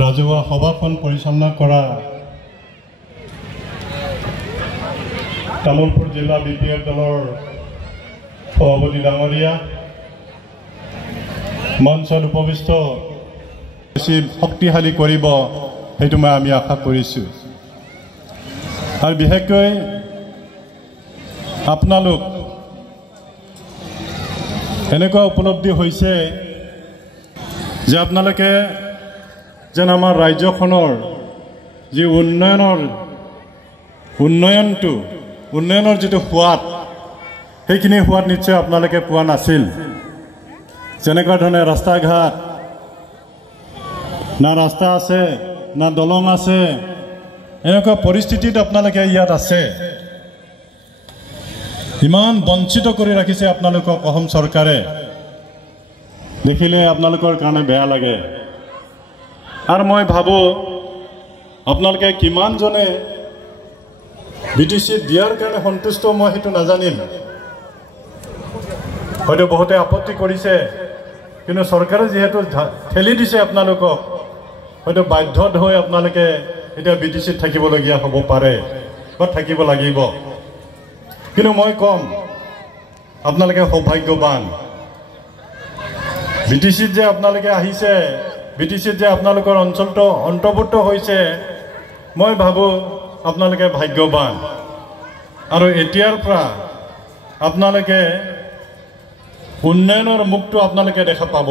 ৰাজহুৱা সভাখন পৰিচালনা কৰা তামুলপুৰ জিলা বিপিএফ দলৰ সভাপতি ডাঙৰীয়া, মঞ্চত উপবিষ্ট বেছি শক্তিশালী কৰিব সেইটো আমি আশা কৰিছোঁ। আৰু বিশেষকৈ আপোনালোক এনেকুৱা উপলব্ধি হৈছে যে আপোনালোকে যেন আমাৰ ৰাজ্যখনৰ যি উন্নয়নৰ যিটো সোৱাদ, সেইখিনি সোৱাদ নিশ্চয় আপোনালোকে পোৱা নাছিল। যেনেকুৱা ধৰণে ৰাস্তা ঘাট, না ৰাস্তা আছে না দলং আছে, এনেকুৱা পৰিস্থিতিত আপোনালোকে ইয়াত আছে। ইমান বঞ্চিত কৰি ৰাখিছে আপোনালোকক অসম চৰকাৰে, দেখিলে আপোনালোকৰ কাৰণে বেয়া লাগে। আৰু মই ভাবোঁ আপোনালোকে কিমানজনে BTC দিয়াৰ কাৰণে সন্তুষ্ট মই সেইটো নাজানিম। হয়তো বহুতে আপত্তি কৰিছে, কিন্তু চৰকাৰে যিহেতু ঠেলি দিছে আপোনালোকক, হয়তো বাধ্যত হৈ আপোনালোকে এতিয়া BTC থাকিবলগীয়া হ'ব পাৰে বা থাকিব লাগিব। কিন্তু মই কম আপোনালোকে সৌভাগ্যৱান। BTCত যে আপোনালোকে আহিছে, BTCত যে আপোনালোকৰ অঞ্চলটো অন্তৰ্ভুক্ত হৈছে, মই ভাবোঁ আপোনালোকে ভাগ্যৱান। আৰু এতিয়াৰ পৰা আপোনালোকে উন্নয়নৰ মুখটো আপোনালোকে দেখা পাব।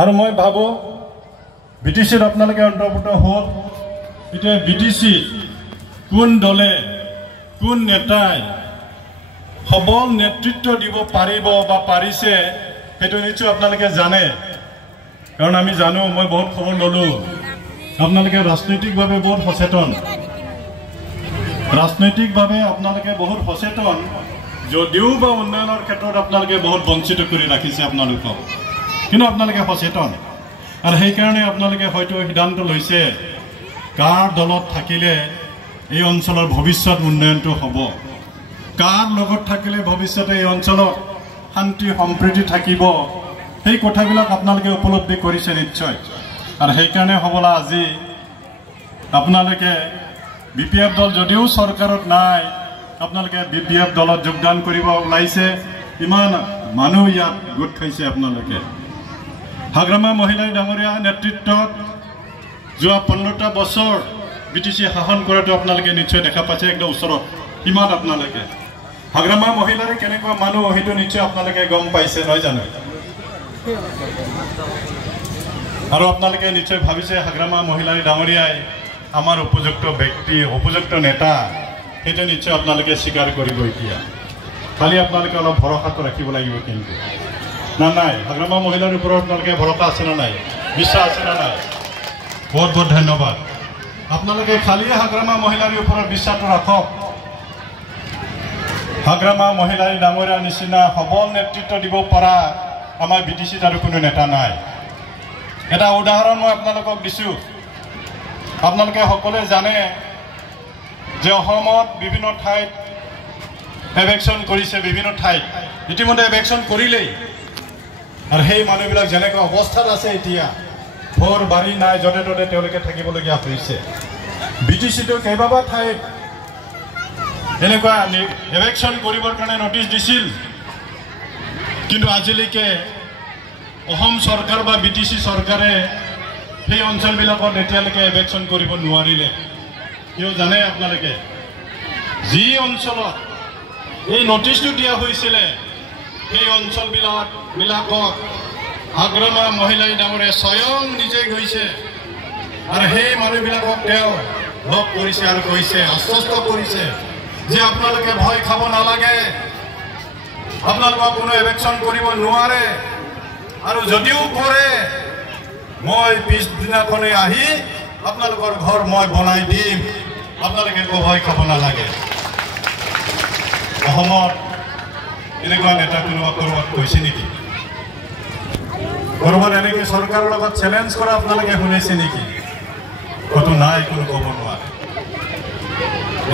আৰু মই ভাবোঁ BTCত আপোনালোকে অন্তৰ্ভুক্ত হ'ল, এতিয়া BTC কোন দলে কোন নেতাই সবল নেতৃত্ব দিব পাৰিব বা পাৰিছে সেইটো নিশ্চয় আপোনালোকে জানে। কাৰণ আমি জানো, মই বহুত খবৰ ল'লোঁ, আপোনালোকে ৰাজনৈতিকভাৱে বহুত সচেতন। ৰাজনৈতিকভাৱে আপোনালোকে বহুত সচেতন, যদিও বা উন্নয়নৰ ক্ষেত্ৰত আপোনালোকে বহুত বঞ্চিত কৰি ৰাখিছে আপোনালোকক, কিন্তু আপোনালোকে সচেতন। আৰু সেইকাৰণে আপোনালোকে হয়তো সিদ্ধান্ত লৈছে কাৰ দলত থাকিলে এই অঞ্চলৰ ভৱিষ্যত উন্নয়নটো হ'ব, কাৰ লগত থাকিলে ভৱিষ্যতে এই অঞ্চলত শান্তি সম্প্ৰীতি থাকিব, সেই কথাবিলাক আপোনালোকে উপলব্ধি কৰিছে নিশ্চয়। আৰু সেইকাৰণে হ'বলা আজি আপোনালোকে BPF দল যদিও চৰকাৰত নাই, আপোনালোকে BPF দলত যোগদান কৰিব ওলাইছে। ইমান মানুহ ইয়াত গোট খাইছে আপোনালোকে। হাগ্ৰামা মহিলাই ডাঙৰীয়া নেতৃত্বত যোৱা 15টা বছৰ BTC শাসন কৰাটো আপোনালোকে নিশ্চয় দেখা পাইছে। একদম ওচৰত সীমাত আপোনালোকে হাগ্ৰামা মহিলাৰ কেনেকুৱা মানুহ সেইটো নিশ্চয় আপোনালোকে গম পাইছে, নহয় জানো? আৰু আপোনালোকে নিশ্চয় ভাবিছে হাগ্ৰামা মহিলাই ডাঙৰীয়াই আমাৰ উপযুক্ত ব্যক্তি, উপযুক্ত নেতা, সেইটো নিশ্চয় আপোনালোকে স্বীকাৰ কৰিব। এতিয়া খালি আপোনালোকে অলপ ভৰসাটো ৰাখিব লাগিব। কিন্তু নাই, হাগ্ৰামা মহিলাৰ ওপৰত আপোনালোকে ভৰসা আছে নে নাই, বিশ্বাস আছে নে নাই? বহুত বহুত ধন্যবাদ। আপোনালোকে খালি হাগ্ৰামা মহিলাৰ ওপৰত বিশ্বাসটো ৰাখক। হাগ্ৰামা মহিলাই ডাঙৰীয়াৰ নিচিনা সবল নেতৃত্ব দিব পৰা আমাৰ BTCত আৰু কোনো নেতা নাই। এটা উদাহৰণ মই আপোনালোকক দিছোঁ। আপোনালোকে সকলোৱে জানে যে অসমত বিভিন্ন ঠাইত এভেকশ্যন কৰিছে, বিভিন্ন ঠাইত ইতিমধ্যে এভেকশ্যন কৰিলেই। আৰু সেই মানুহবিলাক যেনেকুৱা অৱস্থাত আছে, এতিয়া ঘৰ বাৰী নাই, য'তে ত'তে তেওঁলোকে থাকিবলগীয়া হৈছে। BTCতো কেইবাবা ঠাইত এনেকুৱা এভেকশ্যন কৰিবৰ কাৰণে নটিচ দিছিল, কিন্তু আজিলৈকে অসম চৰকাৰ বা BTC চৰকাৰে সেই অঞ্চলবিলাকত এতিয়ালৈকে এভেকশ্যন কৰিব নোৱাৰিলে। কিয় জানে আপোনালোকে? যি অঞ্চলত এই নটিচটো দিয়া হৈছিলে, সেই অঞ্চলবিলাকত হাগ্ৰামা মহিলাই ডাঙৰীয়া স্বয়ং নিজে গৈছে। আৰু সেই মানুহবিলাকক তেওঁ লগ কৰিছে আৰু কৈছে, আশ্বস্ত কৰিছে যে আপোনালোকে ভয় খাব নালাগে, আপোনালোকক কোনো এভেকশ্যন কৰিব নোৱাৰে। আৰু যদিও কৰে, মই পিছদিনাখনে আহি আপোনালোকৰ ঘৰ মই বনাই দিম, আপোনালোকে ভয় খাব নালাগে। অসমত এনেকুৱা নেতা কোনোবা ক'ৰবাত কৈছে নেকি? ক'ৰবাত এনেকৈ চৰকাৰৰ লগত চেলেঞ্জ কৰা আপোনালোকে শুনিছে নেকি? ক'তো নাই, কোনো ক'ব নোৱাৰে।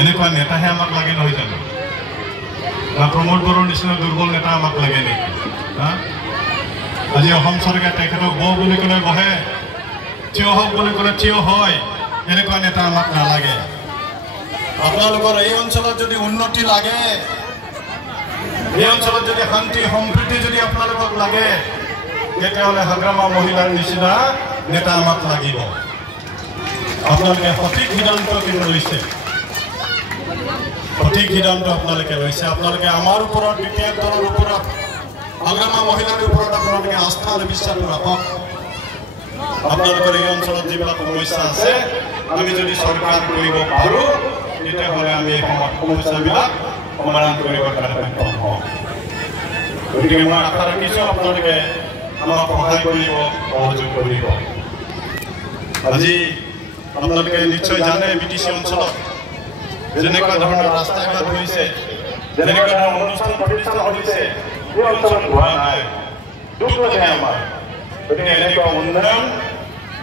এনেকুৱা নেতাহে আমাক লাগে, নহয় জানো? না প্ৰমোদ বড়োৰ নিচিনা দুৰ্বল নেতা আমাক লাগে নেকি? আজি অসম চৰকাৰে তেখেতক বহ বুলি ক'লে বহে, থিয় হওক বুলি ক'লে থিয় হয় এনেকুৱা নেতা আমাক নালাগে আপোনালোকৰ এই অঞ্চলত যদি উন্নতি লাগে এই অঞ্চলত যদি শান্তি সম্প্ৰীতি যদি আপোনালোকক লাগে তেতিয়াহ'লে হাগ্ৰামা মহিলাৰ নিচিনা নেতা আমাক লাগিব আপোনালোকে সঠিক সিদ্ধান্ত কিন্তু লৈছে সঠিক সিদ্ধান্ত আপোনালোকে লৈছে আপোনালোকে আমাৰ ওপৰত বিপিএল দলৰ ওপৰত হাগ্ৰামা মহিলাৰ ওপৰত আপোনালোকে আস্থা আৰু বিশ্বাস ৰাখক আপোনালোকৰ এই অঞ্চলত যিবিলাক সমস্যা আছে আমি যদি চৰকাৰ কৰিব পাৰোঁ তেতিয়াহ'লে আমি এই সমস্যাবিলাক সমাধান কৰিবৰ কাৰণে সক্ষম হওঁ গতিকে মই আশা ৰাখিছোঁ আপোনালোকে আমাক সহায় কৰিব সহযোগ কৰিব আজি আপোনালোকে নিশ্চয় জানে বিটিচি অঞ্চলত যেনেকুৱা ধৰণৰ ৰাস্তা ঘাট হৈছে যেনেকুৱা ধৰণৰ অনুষ্ঠান প্ৰতিষ্ঠান হৈছে এই অঞ্চলত হোৱা নাই দুখ লাগে আমাৰ গতিকে এনেকুৱা উন্নয়ন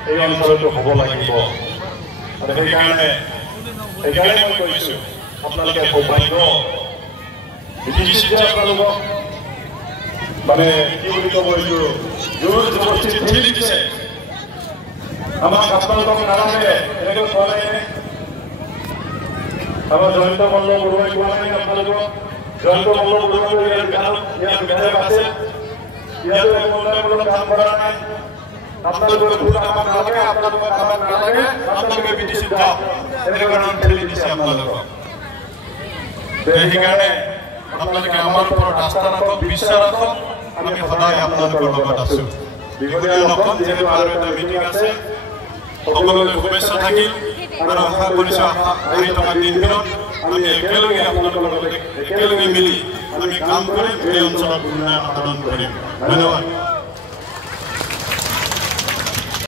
এই অঞ্চলটো হ'ব লাগিব আৰু সেইকাৰণে মই কৈছোঁ আপোনালোকে সৌভাগ্য বিটিচিত আপোনালোকক মানে কি বুলি ক'ব এইটো জোৰ জবৰদস্তি ঠেলি দিছে আমাক আপোনালোকক নালাগে এনেকৈ কোৱা নাই আমাৰ জয়ন্ত মল্ল বৰুৱাই কোৱা নাই আপোনালোকক জয়ন্ত মল্ল বৰুৱাই ইয়াৰ বিধায়ক আছে ইয়াতে উন্নয়নমূলক কাম কৰা নাই আপোনালোকৰ ভোট আমাক নালাগে আপোনালোকক আমাক নালাগে আপোনালোকে বিটিচিত যাওক এনেকুৱা নাম ঠেলি দিছে আপোনালোকক সেইকাৰণে আপোনালোকে আমাৰ ওপৰত আস্থা ৰাখক বিশ্বাস ৰাখক আমি সদায় আপোনালোকৰ লগত আছোঁ দীঘলীয়া নকম যিহেতু আৰু এটা মিটিং আছে সকলোৰে শুভেচ্ছা থাকিল আৰু আশা কৰিছোঁ আহি থকা দিনবোৰত আমি একেলগে আপোনালোকৰ লগত একেলগে মিলি আমি কাম কৰিম এই অঞ্চলত উন্নয়ন সাধন কৰিম ধন্যবাদ